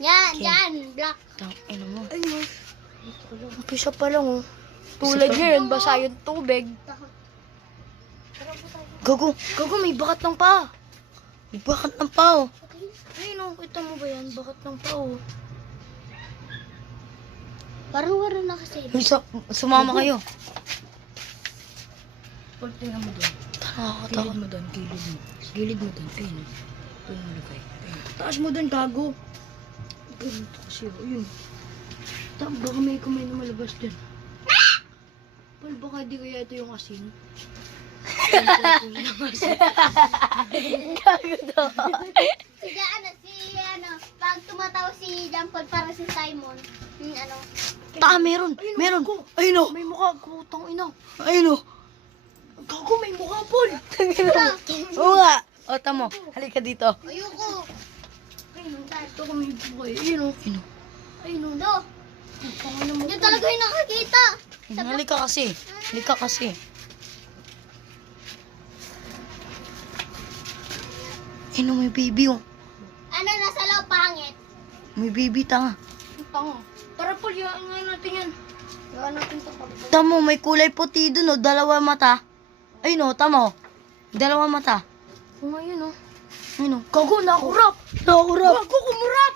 Yan, yan, black. Tangina mo. Ayun. Umpisa pa lang oh. Tulad ngayon, basa yung tubig. Gago. Gago, may bakat ng paa. May bakat ng pao. Ayun oh, kita mo ba yan? Bakat ng paa oh. Parang wala na kasi. Uy, sumama kayo. Pag tingnan mo doon. Nakakatakot. Gilid mo doon, gilid mo. Gilid mo doon, ayun oh. Doon mo lagay. Ayun. Taas mo doon, gago. Ayun, kasi oh, ayun. Baka may kamay na malabas dyan. Pal, baka di kaya ito yung asin. Gago to. Pag tumatawa si John Paul para si Simon, ano, Meron. Meron. Ayun o. May mukha, kutang ina. Ayun o. Gago, may mukha, Paul. Oo nga. O, tamo. Halika dito. ayoko. Ayun, ito ko may buhay. Ayun o. Ayun o. Ayun o. Do, Pangano mo. hindi talaga yung nakakita. Halika kasi. Halika kasi. Ayun o, may baby o. Ano, nasa loob, pangit. May baby tanga. Tango. Tara, Paul, yaan ngayon natin yan. Gawin natin ito pag... Tamo, may kulay puti dun o. Dalawa mata. Ayun o, tamo. Dalawa mata. Oo nga yun o. Ayun o. Gago, nakurap. Nakurap. Gago, kumurap.